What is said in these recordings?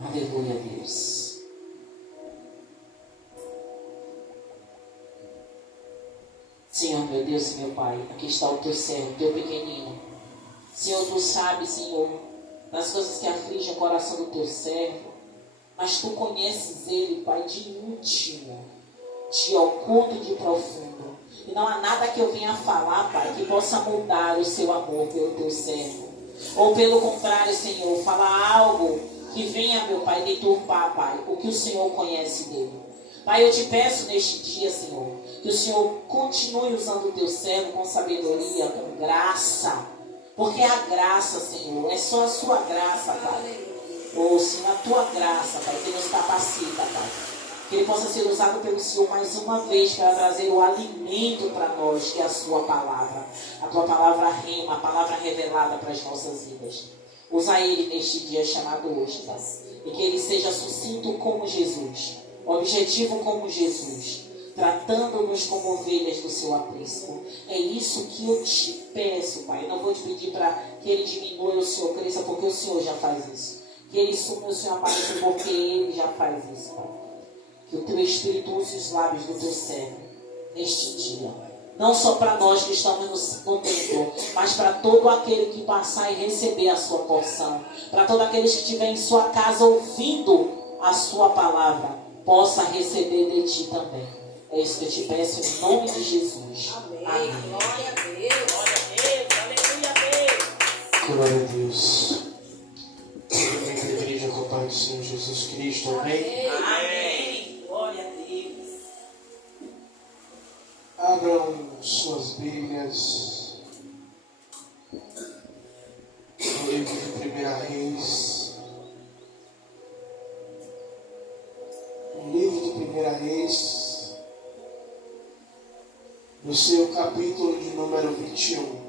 Aleluia, Deus. Senhor, meu Deus e meu Pai, aqui está o teu servo, teu pequenino. Senhor, tu sabes, Senhor, das coisas que afligem o coração do teu servo, mas tu conheces ele, Pai, de íntimo, de oculto e de profundo. E não há nada que eu venha falar, Pai, que possa mudar o seu amor pelo teu servo. Ou pelo contrário, Senhor, falar algo que venha, meu Pai, deturpar, Pai, o que o Senhor conhece dele. Pai, eu te peço neste dia, Senhor, que o Senhor continue usando o teu servo com sabedoria, com graça. Porque a graça, Senhor, é só a sua graça, Pai. Ou sim, a tua graça, Pai, que nos capacita, Pai. Que ele possa ser usado pelo Senhor mais uma vez para trazer o alimento para nós, que é a sua palavra. A tua palavra rema, a palavra revelada para as nossas vidas. Usa ele neste dia chamado hoje, Pai. E que ele seja sucinto como Jesus, objetivo como Jesus, tratando-nos como ovelhas do seu aprisco. É isso que eu te peço, Pai. Eu não vou te pedir para que ele diminua e o Senhor cresça, porque o Senhor já faz isso. Que ele sume e o Senhor apareça, porque ele já faz isso, Pai. Que o teu Espírito use os lábios do teu servo neste dia. Não só para nós que estamos no templo, mas para todo aquele que passar e receber a sua porção. Para todos aqueles que estiverem em sua casa ouvindo a sua palavra, possa receber de ti também. É isso que eu te peço em nome de Jesus. Amém. Amém. Glória a Deus. Glória a Deus, aleluia a Deus. Glória a Deus. Amém, igreja, com a paz do Senhor Jesus Cristo. Amém. Amém. Glória a Deus. Abram suas Bíblias no livro de 1 Reis. No livro de 1 Reis, no seu capítulo de número 21.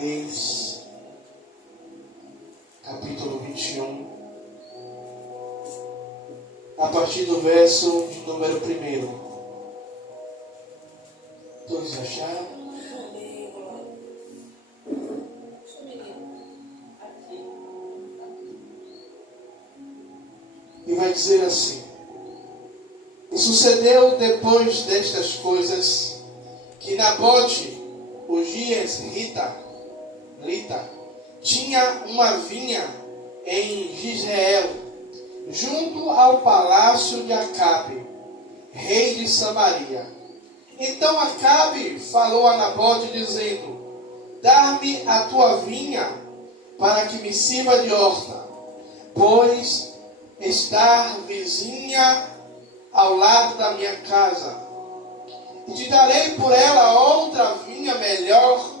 Reis, capítulo 21, a partir do verso de número 1. Todos acharam? Amém. Glória. E vai dizer assim: E sucedeu depois destas coisas, que Nabote, o Jezreelita, tinha uma vinha em Jezreel, junto ao palácio de Acabe, rei de Samaria. Então Acabe falou a Nabote, dizendo: Dá-me a tua vinha, para que me sirva de horta, pois está vizinha ao lado da minha casa. E te darei por ela outra vinha melhor,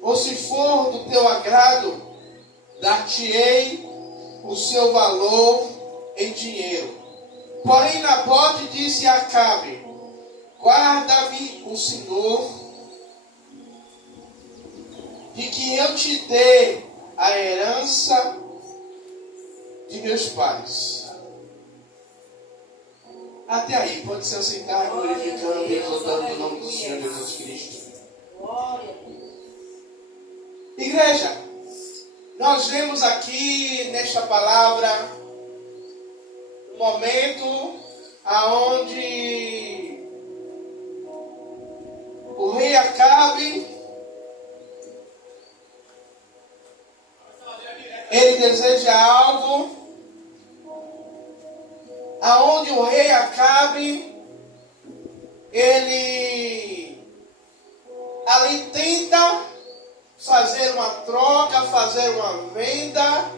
ou se for do teu agrado, dar-te-ei o seu valor em dinheiro. Porém Nabote disse a Acabe: Guarda-me o Senhor, de que eu te dê a herança de meus pais. Até aí, pode ser sentar glorificando e exaltando o nome do Senhor Jesus Cristo. Glória a Deus. Igreja, nós vemos aqui nesta palavra um momento aonde o rei Acabe, ele deseja algo, aonde o rei Acabe, ele ali tenta fazer uma troca, fazer uma venda,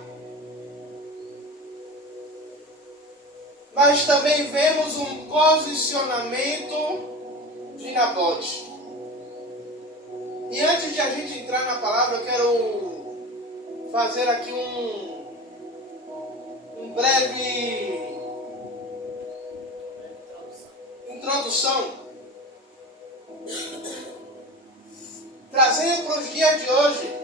mas também vemos um posicionamento de Nabote. E antes de a gente entrar na palavra, eu quero fazer aqui um breve introdução, trazendo nos dias de hoje,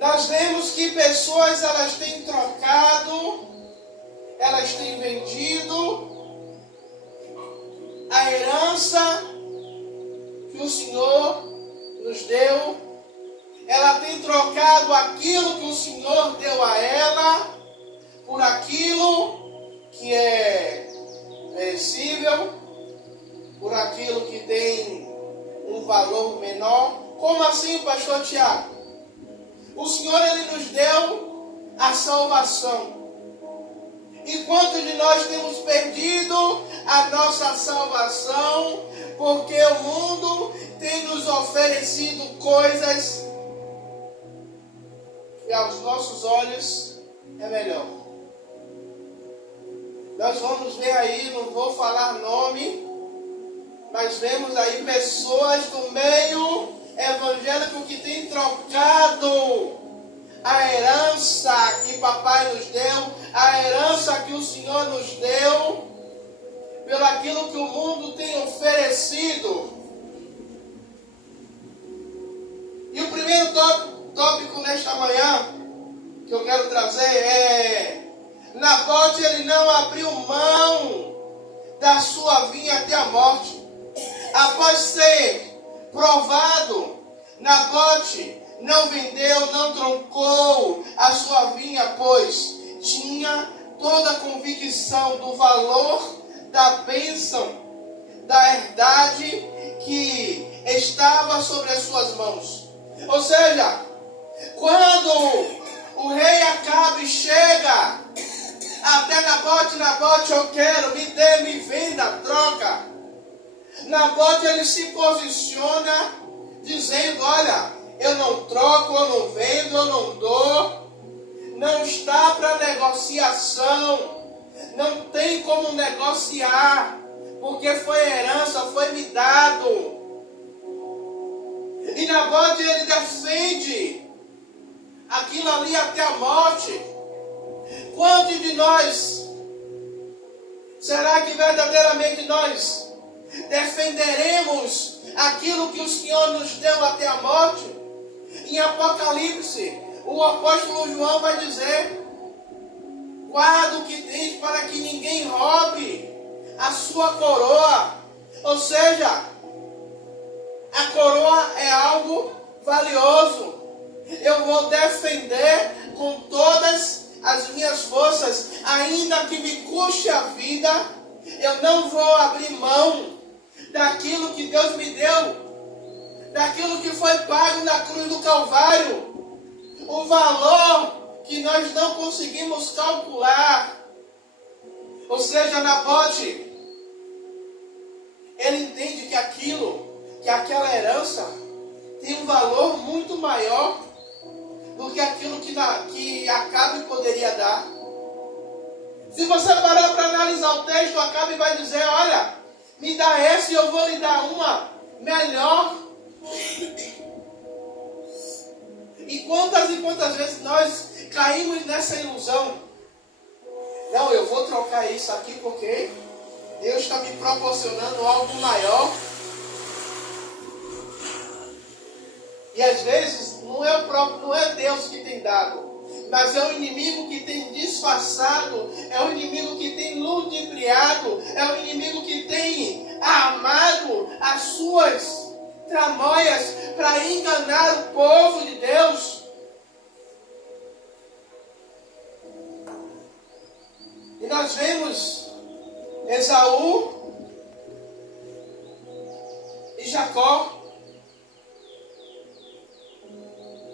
nós vemos que pessoas elas têm trocado, elas têm vendido a herança que o Senhor nos deu. Ela tem trocado aquilo que o Senhor deu a ela por aquilo que é perecível, por aquilo que tem um valor menor. Como assim, pastor Tiago? O Senhor, Ele nos deu a salvação. E quantos de nós temos perdido a nossa salvação, porque o mundo tem nos oferecido coisas que aos nossos olhos é melhor. Nós vamos ver aí, não vou falar nome, mas vemos aí pessoas do meio evangélico que têm trocado a herança que papai nos deu, a herança que o Senhor nos deu, pelo aquilo que o mundo tem oferecido. E o primeiro tópico nesta manhã que eu quero trazer é: Nabote, ele não abriu mão da sua vinha até a morte. Após ser provado, Nabote não vendeu, não troncou a sua vinha, pois tinha toda a convicção do valor da bênção, da herdade que estava sobre as suas mãos. Ou seja, quando o rei Acabe chega até Nabote, eu quero, me dê, me venda, troca. Nabote, ele se posiciona dizendo: olha, eu não troco, eu não vendo, eu não dou. Não está para negociação. Não tem como negociar, porque foi herança, foi me dado. E Nabote, ele defende aquilo ali até a morte. Quantos de nós, será que verdadeiramente nós defenderemos aquilo que o Senhor nos deu até a morte? Em Apocalipse, o apóstolo João vai dizer: guarda o que tens para que ninguém roube a sua coroa. Ou seja, a coroa é algo valioso. Eu vou defender com todas as minhas forças, ainda que me custe a vida. Eu não vou abrir mão daquilo que Deus me deu, daquilo que foi pago na cruz do Calvário. O valor que nós não conseguimos calcular. Ou seja, Nabote, ele entende que aquela herança tem um valor muito maior do que aquilo que Acabe poderia dar. Se você parar para analisar o texto, Acabe vai dizer: olha, me dá essa e eu vou lhe dar uma melhor. E quantas vezes nós caímos nessa ilusão? Não, eu vou trocar isso aqui porque Deus está me proporcionando algo maior. E às vezes não é Deus que tem dado, mas é o inimigo que tem disfarçado, é o inimigo que tem ludibriado, é o inimigo que tem armado as suas tramóias para enganar o povo de Deus. E nós vemos Esaú e Jacó.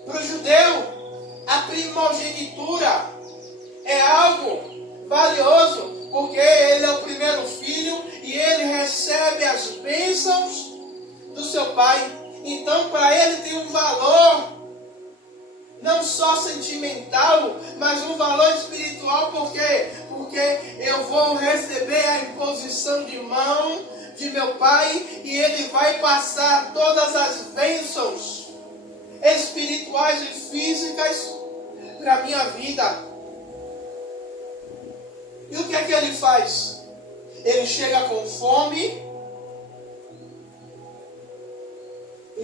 Para o judeu, a primogenitura é algo valioso, porque ele é o primeiro filho e ele recebe as bênçãos do seu pai. Então, para ele tem um valor não só sentimental, mas um valor espiritual. Por quê? Porque eu vou receber a imposição de mão de meu pai e ele vai passar todas as bênçãos espirituais e físicas para a minha vida. E o que é que ele faz? Ele chega com fome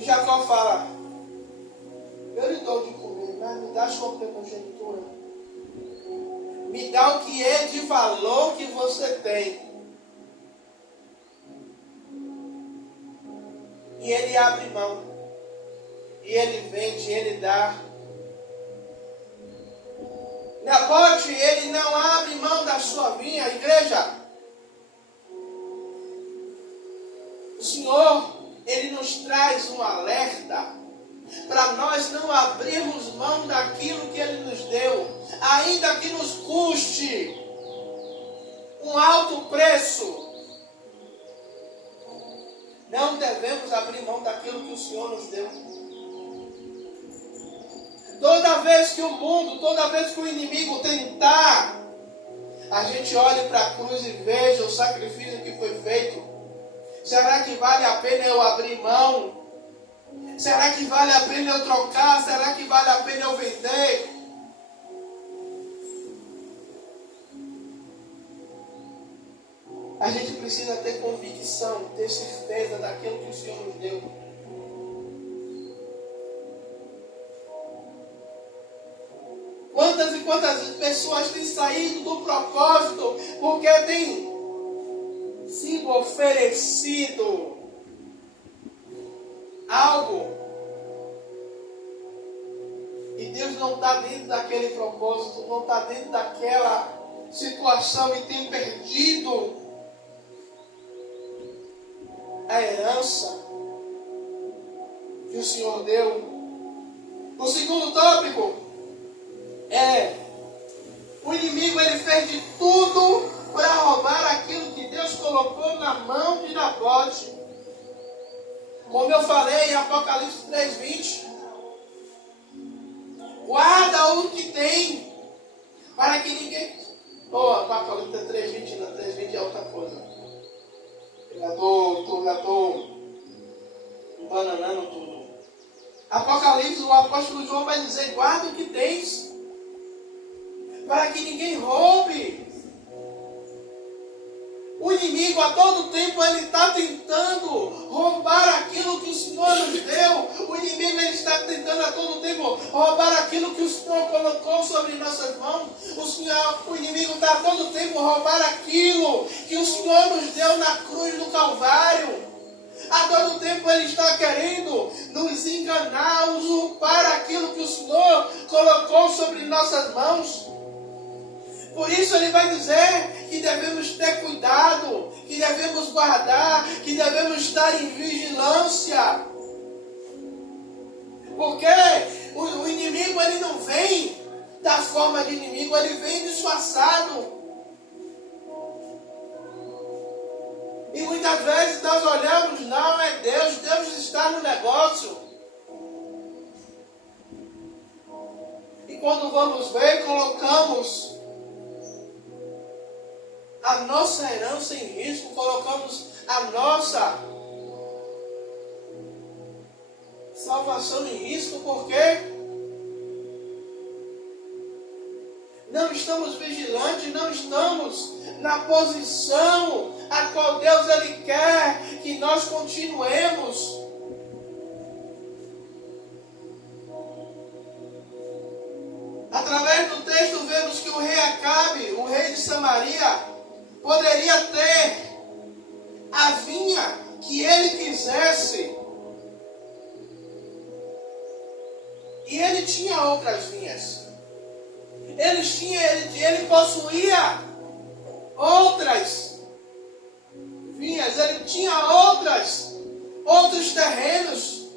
Jacó fala: eu lhe dou de comer, mas me dá a sua primogenitura. Me dá o que é de valor que você tem. E ele abre mão. E ele vende, ele dá. Nabote, ele não abre mão da sua vinha, igreja. O Senhor, ele nos traz um alerta para nós não abrirmos mão daquilo que ele nos deu, ainda que nos custe um alto preço. Não devemos abrir mão daquilo que o Senhor nos deu. Toda vez que o mundo, toda vez que o inimigo tentar, a gente olha para a cruz e veja o sacrifício que foi feito. Será que vale a pena eu abrir mão? Será que vale a pena eu trocar? Será que vale a pena eu vender? A gente precisa ter convicção, ter certeza daquilo que o Senhor nos deu. Quantas e quantas pessoas têm saído do propósito porque têm sido oferecido algo e Deus não está dentro daquele propósito, não está dentro daquela situação e tem perdido a herança que o Senhor deu. O segundo tópico é: o inimigo ele fez de tudo para roubar aquilo que Deus colocou na mão de Nabote. Como eu falei em Apocalipse 3:20, guarda o que tem, para que ninguém... Apocalipse 3:20, não, 3:20 é outra coisa. Eu já estou bananando tudo. Apocalipse, o apóstolo João vai dizer: guarda o que tens, para que ninguém roube. O inimigo a todo tempo ele está tentando roubar aquilo que o Senhor nos deu. O inimigo ele está tentando a todo tempo roubar aquilo que o Senhor colocou sobre nossas mãos. O inimigo está a todo tempo roubar aquilo que o Senhor nos deu na cruz do Calvário. A todo tempo ele está querendo nos enganar, usurpar aquilo que o Senhor colocou sobre nossas mãos. Por isso ele vai dizer que devemos ter cuidado, que devemos guardar, que devemos estar em vigilância. Porque o inimigo ele não vem da forma de inimigo, ele vem disfarçado. E muitas vezes nós olhamos, não, é Deus, Deus está no negócio. E quando vamos ver, colocamos a nossa herança em risco, colocamos a nossa salvação em risco, porque não estamos vigilantes, não estamos na posição a qual Deus ele quer que nós continuemos. Através do texto vemos que o rei Acabe, o rei de Samaria, poderia ter a vinha que ele quisesse. E ele tinha outras vinhas. Ele possuía outras vinhas. Ele tinha outros terrenos.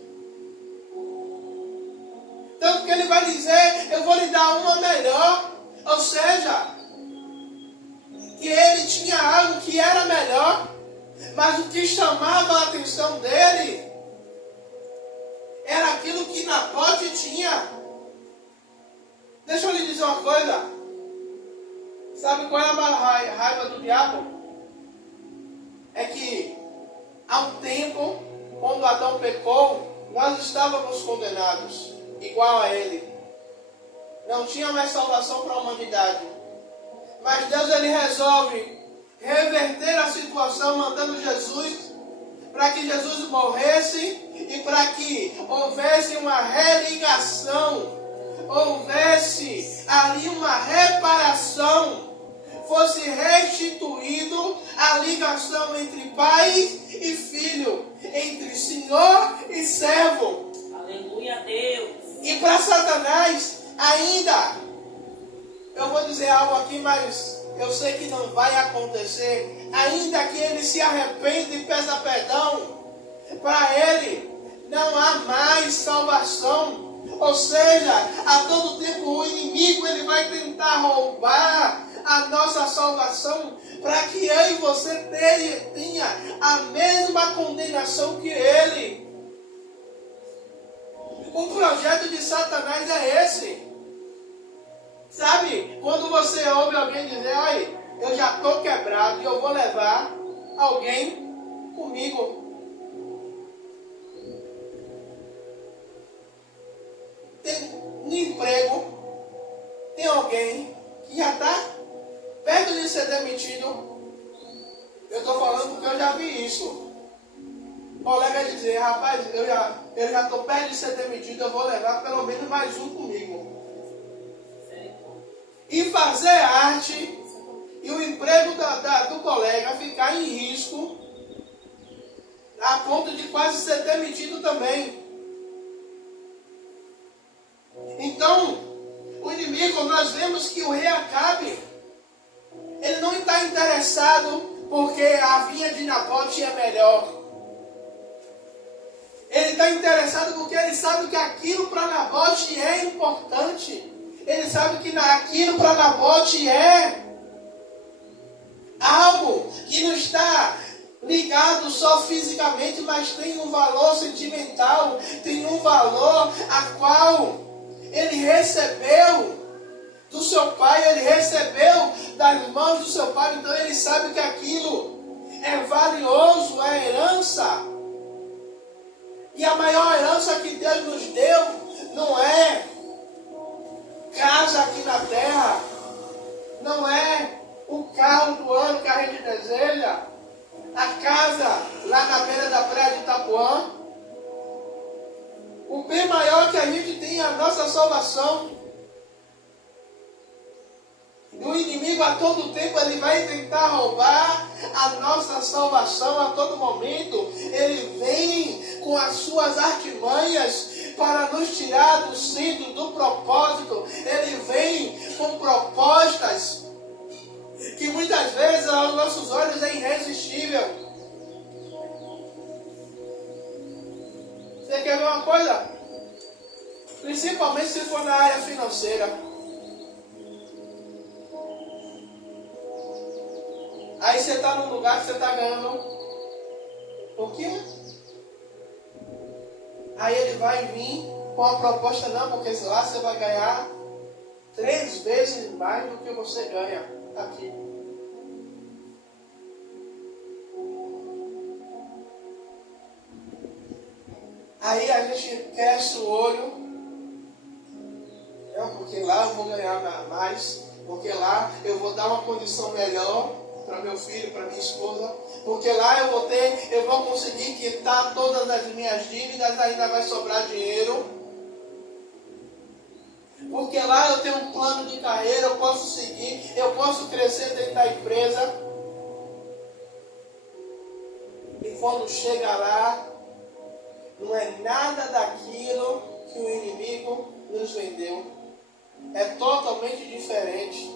Tanto que ele vai dizer: eu vou lhe dar uma melhor. Ou seja, que ele tinha algo que era melhor, mas o que chamava a atenção dele era aquilo que Nabote tinha. Deixa eu lhe dizer uma coisa. Sabe qual é a raiva do diabo? É que há um tempo, quando Adão pecou, nós estávamos condenados, igual a ele. Não tinha mais salvação para a humanidade. Mas Deus ele resolve reverter a situação, mandando Jesus para que Jesus morresse e para que houvesse uma religação, houvesse ali uma reparação, fosse restituído a ligação entre pai e filho, entre senhor e servo. Aleluia a Deus. E para Satanás, ainda, eu vou dizer algo aqui, mas eu sei que não vai acontecer, ainda que ele se arrependa e peça perdão, para ele não há mais salvação. Ou seja, a todo tempo o inimigo ele vai tentar roubar a nossa salvação, para que eu e você tenha a mesma condenação que ele. O projeto de Satanás é esse. Sabe, quando você ouve alguém dizer, olha, eu já estou quebrado e eu vou levar alguém comigo. Tem um emprego, tem alguém que já está perto de ser demitido. Eu estou falando porque eu já vi isso. O colega dizer, rapaz, eu já estou perto de ser demitido, eu vou levar pelo menos mais um comigo. E fazer arte e o emprego do colega ficar em risco a ponto de quase ser demitido também. Então, o inimigo, nós vemos que o rei Acabe, ele não está interessado porque a vinha de Nabote é melhor. Ele está interessado porque ele sabe que aquilo para Nabote é importante. Ele sabe que aquilo para Nabote é algo que não está ligado só fisicamente, mas tem um valor sentimental, tem um valor a qual ele recebeu do seu pai, ele recebeu das mãos do seu pai, então ele sabe que aquilo é valioso, é herança. E a maior herança que Deus nos deu não é casa aqui na terra, não é o carro do ano que a gente deseja, a casa lá na beira da praia de Itapuã. O bem maior que a gente tem é a nossa salvação. E o inimigo a todo tempo ele vai tentar roubar a nossa salvação a todo momento. Ele vem com as suas artimanhas para nos tirar do centro do propósito. Ele vem com propostas que muitas vezes aos nossos olhos é irresistível. Você quer ver uma coisa? Principalmente se for na área financeira. Aí você está num lugar que você está ganhando um pouquinho. Aí ele vai vir com a proposta, não, porque lá você vai ganhar 3 vezes mais do que você ganha aqui. Aí a gente cresce o olho, porque lá eu vou ganhar mais, porque lá eu vou dar uma condição melhor para meu filho, para minha esposa, porque lá eu vou conseguir quitar todas as minhas dívidas, ainda vai sobrar dinheiro, porque lá eu tenho um plano de carreira, eu posso seguir, eu posso crescer dentro da empresa. E quando chega lá, não é nada daquilo que o inimigo nos vendeu. É totalmente diferente.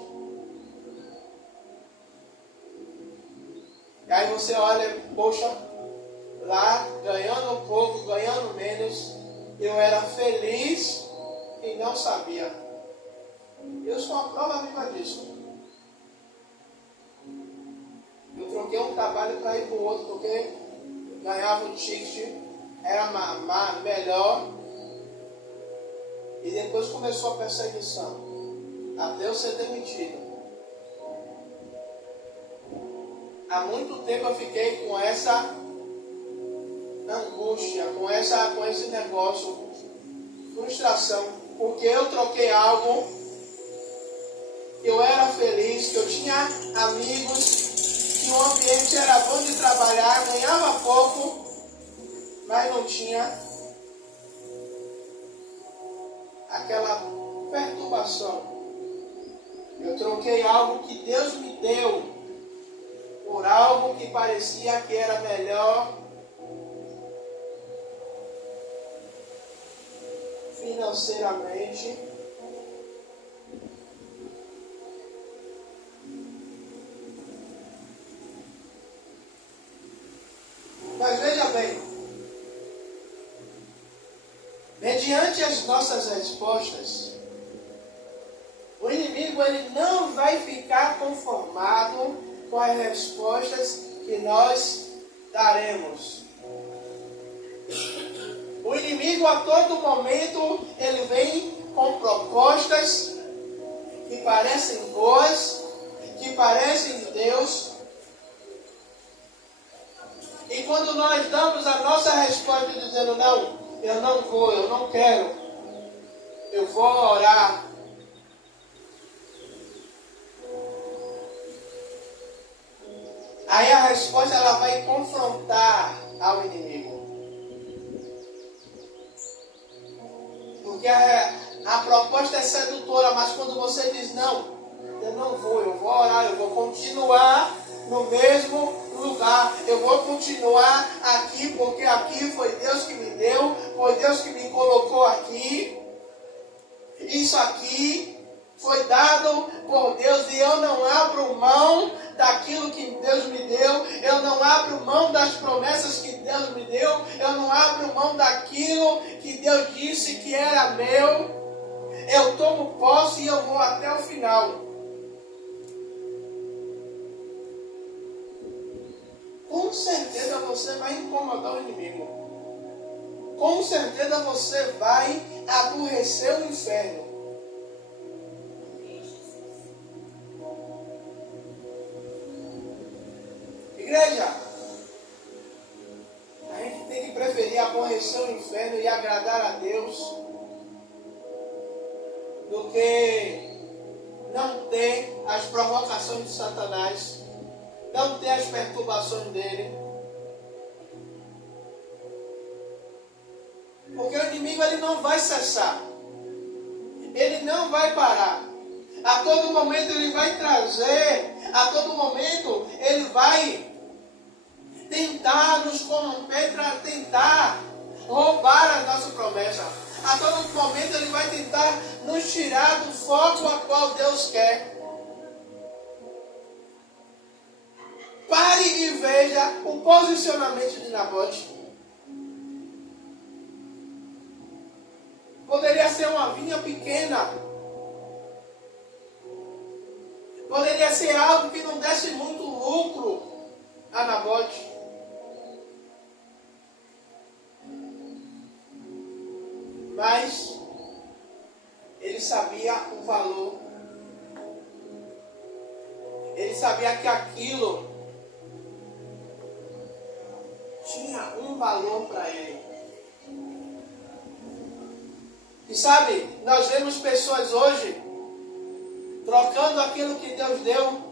E aí você olha, poxa, lá ganhando um pouco, ganhando menos, eu era feliz e não sabia. Eu sou uma prova viva disso. Eu troquei um trabalho para ir para o outro, porque ganhava um ticket, era melhor. E depois começou a perseguição, até eu ser demitido. Há muito tempo eu fiquei com essa angústia, com esse negócio, frustração, porque eu troquei algo, eu era feliz, que eu tinha amigos, que o ambiente era bom de trabalhar, ganhava pouco, mas não tinha aquela perturbação. Eu troquei algo que Deus me deu por algo que parecia que era melhor financeiramente. Mas veja bem, mediante as nossas respostas, o inimigo ele não vai ficar conformado com as respostas que nós daremos. O inimigo a todo momento ele vem com propostas que parecem boas, que parecem de Deus. E quando nós damos a nossa resposta dizendo não, eu não vou, eu não quero, eu vou orar. Aí a resposta ela vai confrontar ao inimigo. Porque a proposta é sedutora, mas quando você diz não, eu não vou, eu vou orar, eu vou continuar no mesmo lugar, eu vou continuar aqui, porque aqui foi Deus que me deu, foi Deus que me colocou aqui, isso aqui foi dado por Deus e eu não abro mão daquilo que Deus me deu, eu não abro mão das promessas que Deus me deu, eu não abro mão daquilo que Deus disse que era meu, eu tomo posse e eu vou até o final. Com certeza você vai incomodar o inimigo. Com certeza você vai aborrecer o inferno. Igreja, a gente tem que preferir aborrecer o inferno e agradar a Deus do que não ter as provocações de Satanás, não ter as perturbações dele. Porque o inimigo ele não vai cessar, ele não vai parar. A todo momento ele vai trazer, a todo momento ele vai tentar nos corromper, para tentar roubar a nossa promessa. A todo momento ele vai tentar nos tirar do foco a qual Deus quer. Pare e veja o posicionamento de Nabote. Poderia ser uma vinha pequena. Poderia ser algo que não desse muito lucro a Nabote. Mas ele sabia o valor. Ele sabia que aquilo tinha um valor para ele. E sabe, nós vemos pessoas hoje trocando aquilo que Deus deu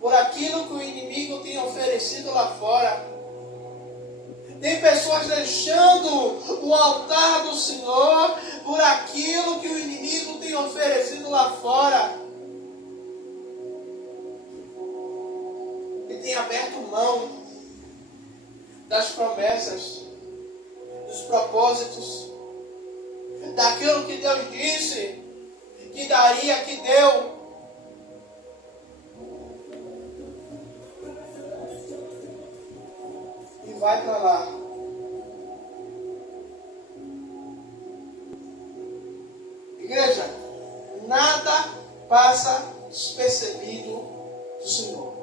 por aquilo que o inimigo tem oferecido lá fora. Tem pessoas deixando o altar do Senhor por aquilo que o inimigo tem oferecido lá fora. E tem aberto mão das promessas, dos propósitos, daquilo que Deus disse que daria, que deu. E vai para lá. Igreja, nada passa despercebido do Senhor.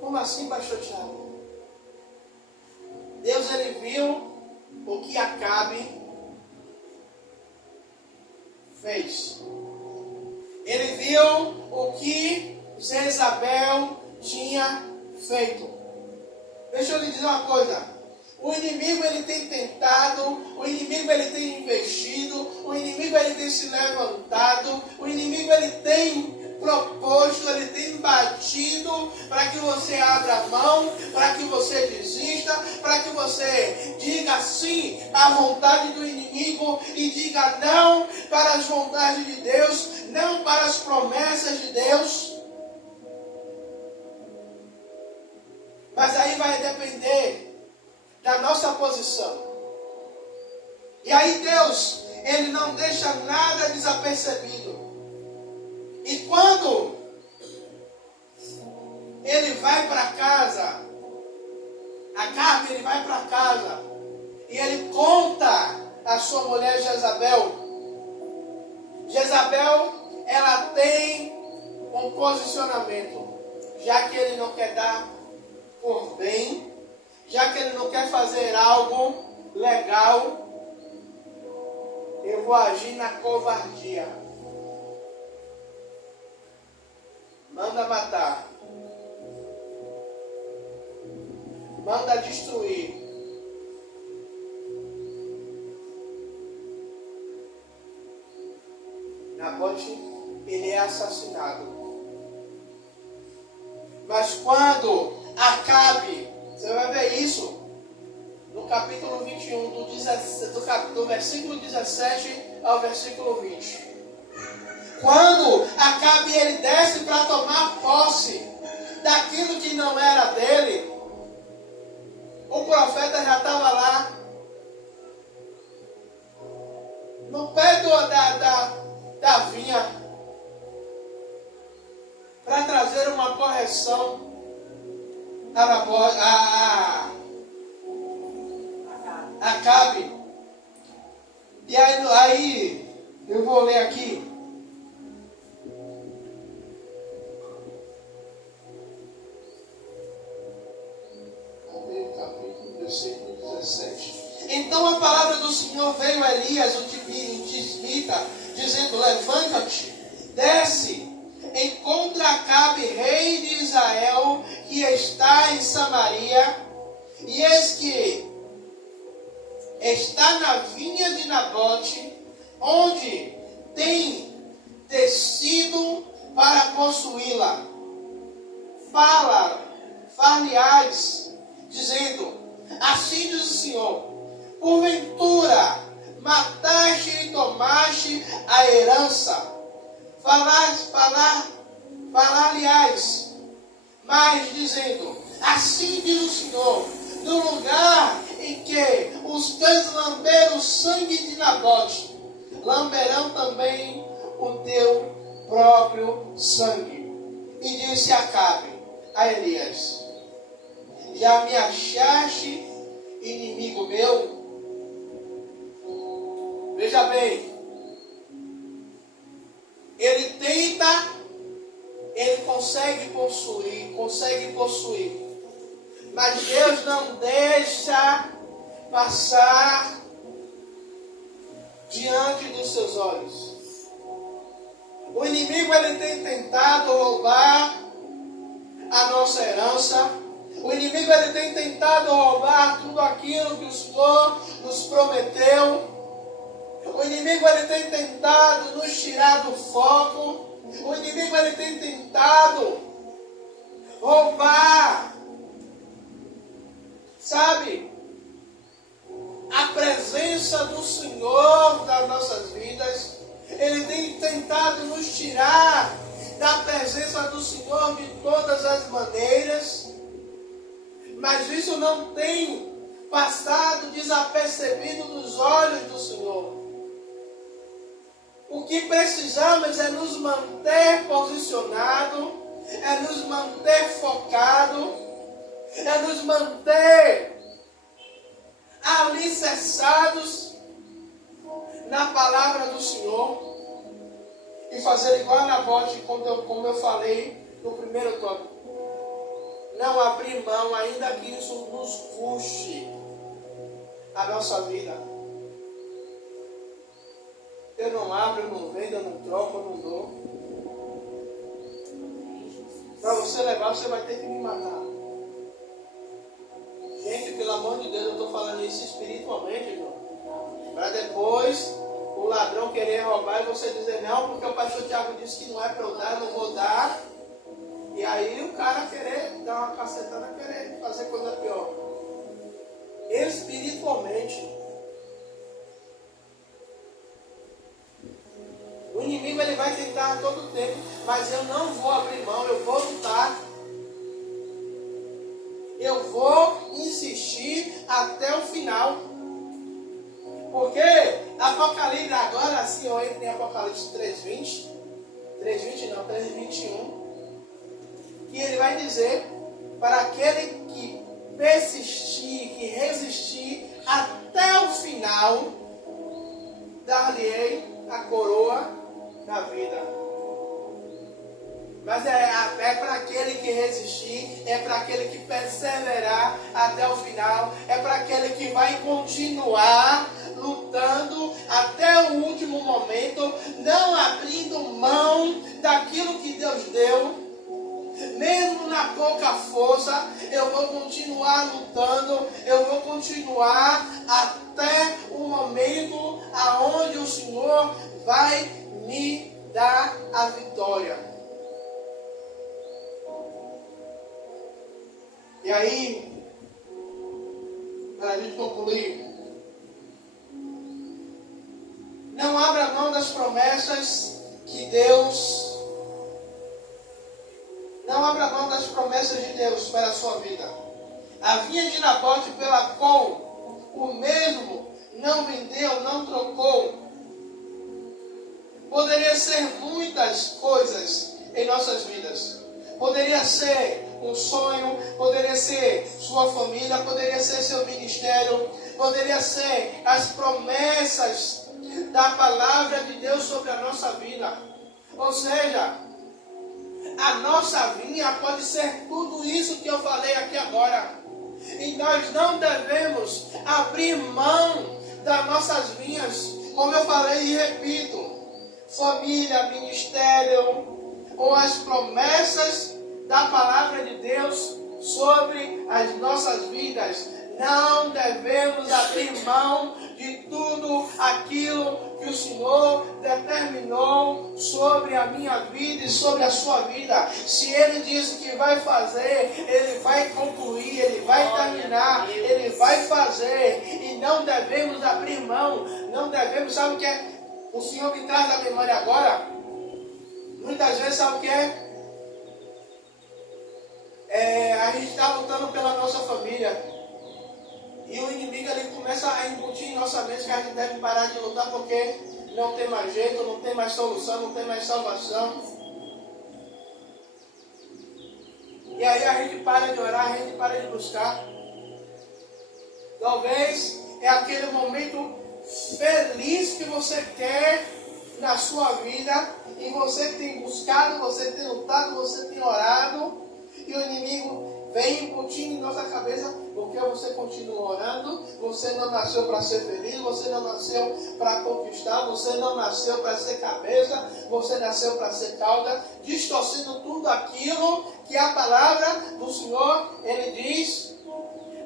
Como assim, pastor Tiago? Deus ele viu o que Acabe fez. Ele viu o que Jezabel tinha feito. Deixa eu lhe dizer uma coisa. O inimigo ele tem tentado, o inimigo ele tem investido, o inimigo ele tem se levantado, o inimigo ele tem proposto, ele tem batido para que você abra a mão, para que você desista, para que você diga sim à vontade do inimigo e diga não para as vontades de Deus, não para as promessas de Deus. Mas aí vai depender da nossa posição. E aí Deus, Ele não deixa nada desapercebido. E quando ele vai para casa, Acabe, ele vai para casa e ele conta a sua mulher Jezabel. Jezabel, ela tem um posicionamento, já que ele não quer dar por bem, já que ele não quer fazer algo legal, eu vou agir na covardia. Manda matar. Manda destruir. Nabote, ele é assassinado. Mas quando Acabe, você vai ver isso no capítulo 21, do versículo 17 ao versículo 20. Quando Acabe ele desce para tomar posse daquilo que não era dele, o profeta já estava lá no pé da vinha para trazer uma correção a Acabe. E aí eu vou ler aqui. Versículo 17. Então a palavra do Senhor veio a Elias, o tisbita, dizendo: levanta-te, desce, encontra Acabe, rei de Israel, que está em Samaria, e eis que está na vinha de Nabote, onde tem descido para possuí-la. Far-lhe-ás, dizendo: assim diz o Senhor, porventura mataste e tomaste a herança. Falar-lhe-ás, mas dizendo: assim diz o Senhor, no lugar em que os cães lamberam o sangue de Nabote, lamberão também o teu próprio sangue. E disse Acabe a Elias: já me achaste inimigo meu? Veja bem, ele consegue possuir, mas Deus não deixa passar diante dos seus olhos. O inimigo ele tem tentado roubar a nossa herança. O inimigo ele tem tentado roubar tudo aquilo que o Senhor nos prometeu. O inimigo ele tem tentado nos tirar do foco. O inimigo ele tem tentado roubar, sabe, a presença do Senhor nas nossas vidas. Ele tem tentado nos tirar da presença do Senhor de todas as maneiras. Mas isso não tem passado desapercebido nos olhos do Senhor. O que precisamos é nos manter posicionados, é nos manter focados, é nos manter alicerçados na palavra do Senhor e fazer igual a Nabote, como eu falei no primeiro tópico. Não abrir mão, ainda que isso nos custe a nossa vida. Eu não abro, eu não vendo, eu não troco, eu não dou. Para você levar, você vai ter que me matar. Gente, pelo amor de Deus, eu estou falando isso espiritualmente, irmão. Para depois o ladrão querer roubar e você dizer não, porque o pastor Tiago disse que não é para eu dar, eu não vou dar. E aí o cara querer dar uma cacetada, querer fazer coisa pior. Espiritualmente, o inimigo ele vai tentar a todo tempo, mas eu não vou abrir mão, eu vou lutar. Eu vou insistir até o final. Porque Apocalipse, agora assim, eu entro em Apocalipse 3:20. 3:20 não, 3:21. E ele vai dizer, para aquele que persistir, que resistir até o final, dar-lhe-ei a coroa da vida. Mas é para aquele que resistir, é para aquele que perseverar até o final, é para aquele que vai continuar lutando até o último momento, não abrindo mão daquilo que Deus deu. Mesmo na pouca força, eu vou continuar lutando, eu vou continuar até o momento aonde o Senhor vai me dar a vitória. E aí, para a gente concluir, não abra mão das promessas que Deus... Não abra mão das promessas de Deus para a sua vida. A vinha de Nabote pela qual o mesmo não vendeu, não trocou. Poderia ser muitas coisas em nossas vidas. Poderia ser um sonho, poderia ser sua família, poderia ser seu ministério, poderia ser as promessas da palavra de Deus sobre a nossa vida. Ou seja, a nossa vinha pode ser tudo isso que eu falei aqui agora. E nós não devemos abrir mão das nossas vinhas. Como eu falei e repito, família, ministério, ou as promessas da palavra de Deus sobre as nossas vidas. Não devemos abrir mão de tudo aquilo que o Senhor determinou sobre a minha vida e sobre a sua vida. Se Ele disse que vai fazer, Ele vai concluir, Ele vai terminar, Ele vai fazer. E não devemos abrir mão, não devemos, sabe o que é? O Senhor me traz à memória agora. Muitas vezes, sabe o que é? A gente está lutando pela nossa família. E o inimigo ele começa a embutir em nossa mente que a gente deve parar de lutar porque não tem mais jeito, não tem mais solução, não tem mais salvação. E aí a gente para de orar, a gente para de buscar. Talvez é aquele momento feliz que você quer na sua vida. E você tem buscado, você tem lutado, você tem orado. E o inimigo vem embutindo em nossa cabeça, porque você continua orando, você não nasceu para ser feliz, você não nasceu para conquistar, você não nasceu para ser cabeça, você nasceu para ser cauda, distorcendo tudo aquilo que a palavra do Senhor, Ele diz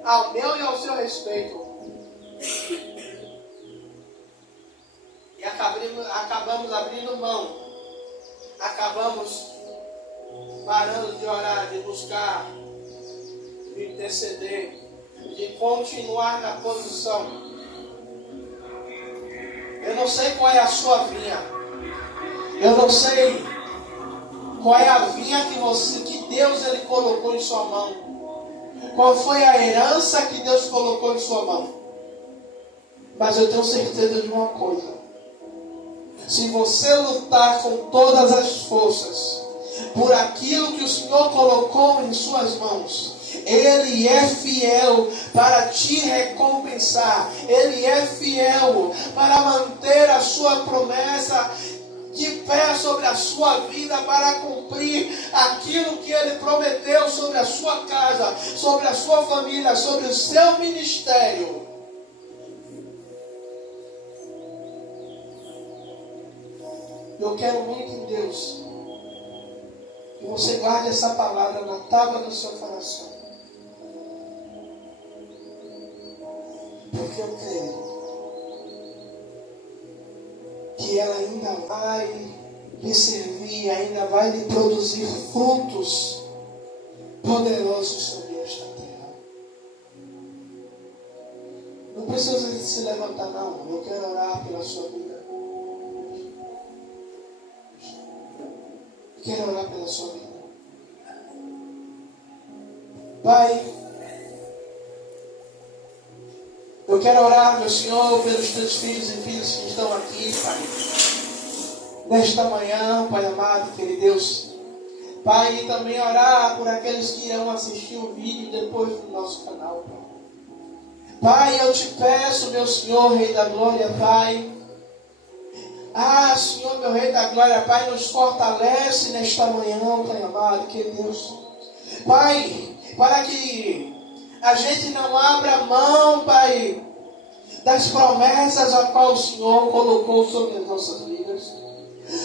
ao meu e ao seu respeito. E acabamos abrindo mão, acabamos parando de orar, de buscar, de interceder, de continuar na posição. Eu não sei qual é a sua vinha. Eu não sei qual é a vinha que Deus ele colocou em sua mão. Qual foi a herança que Deus colocou em sua mão. Mas eu tenho certeza de uma coisa. Se você lutar com todas as forças por aquilo que o Senhor colocou em suas mãos, Ele é fiel para te recompensar. Ele é fiel para manter a sua promessa de pé sobre a sua vida, para cumprir aquilo que Ele prometeu sobre a sua casa, sobre a sua família, sobre o seu ministério. Eu quero muito em Deus que você guarde essa palavra na tábua do seu coração. Porque eu creio que ela ainda vai lhe servir, ainda vai lhe produzir frutos poderosos sobre esta terra. Não precisa se levantar, não. Eu quero orar pela sua vida. Eu quero orar pela sua vida. Pai, eu quero orar, meu Senhor, pelos teus filhos e filhas que estão aqui, Pai. Nesta manhã, Pai amado, querido Deus. Pai, e também orar por aqueles que irão assistir o vídeo depois do nosso canal, Pai. Pai, eu te peço, meu Senhor, Rei da Glória, Pai. Senhor, meu Rei da Glória, Pai, nos fortalece nesta manhã, Pai amado, querido Deus. Pai, para que a gente não abra mão, Pai, das promessas a qual o Senhor colocou sobre as nossas vidas,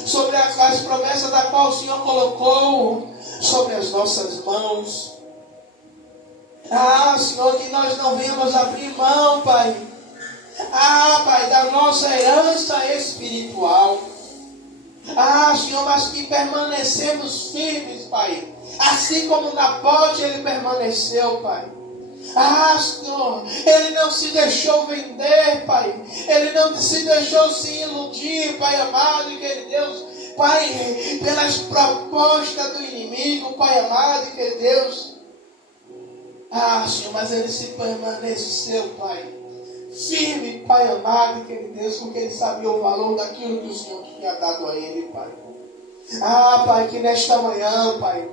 sobre as promessas da qual o Senhor colocou sobre as nossas mãos. Senhor, que nós não venhamos abrir mão, Pai. Pai, da nossa herança espiritual. Senhor, mas que permanecemos firmes, Pai. Assim como Nabote ele permaneceu, Pai. Senhor, ele não se deixou vender, Pai. Ele não se deixou se iludir, Pai amado e querido Deus. Pai, pelas propostas do inimigo, Pai amado e querido Deus. Senhor, mas ele se permaneceu, Pai. Firme, Pai amado e querido Deus, porque ele sabia o valor daquilo que o Senhor tinha dado a ele, Pai. Pai, que nesta manhã, Pai,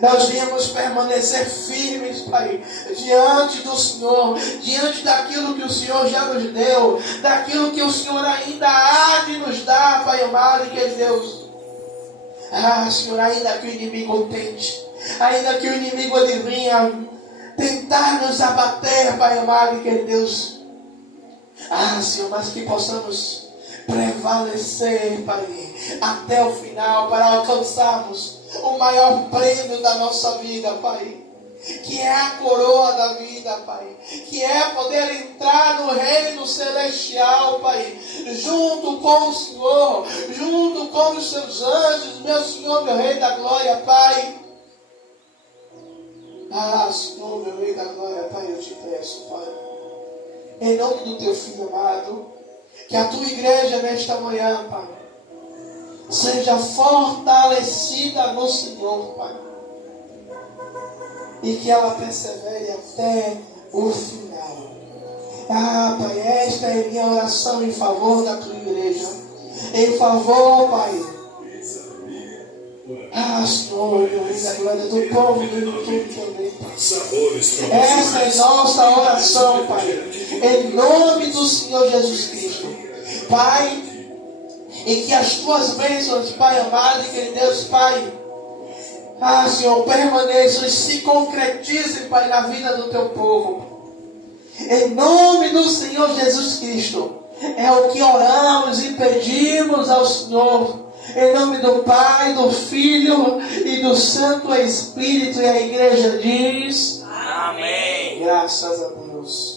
nós viemos permanecer firmes, Pai, diante do Senhor, diante daquilo que o Senhor já nos deu, daquilo que o Senhor ainda há de nos dar, Pai amado e querido Deus. Senhor, ainda que o inimigo tente, ainda que o inimigo ele venha tentar nos abater, Pai amado e querido Deus. Senhor, mas que possamos prevalecer, Pai, até o final, para alcançarmos o maior prêmio da nossa vida, Pai, que é a coroa da vida, Pai, que é poder entrar no reino celestial, Pai, junto com o Senhor, junto com os seus anjos, meu Senhor, meu Rei da Glória, Pai. Senhor, meu Rei da Glória, Pai, eu te peço, Pai, em nome do teu Filho amado, que a tua igreja nesta manhã, Pai, seja fortalecida no Senhor, Pai, e que ela persevere até o final. Pai, esta é minha oração em favor da tua igreja, em favor, Pai, Senhor, meu Rei da Glória, do povo do YouTube também, Pai. Essa é nossa oração, Pai, em nome do Senhor Jesus Cristo, Pai. E que as tuas bênçãos, Pai amado e querido Deus, Pai, Senhor, permaneçam e se concretizem, Pai, na vida do teu povo. Em nome do Senhor Jesus Cristo, é o que oramos e pedimos ao Senhor. Em nome do Pai, do Filho e do Santo Espírito. E a igreja diz: Amém. Graças a Deus.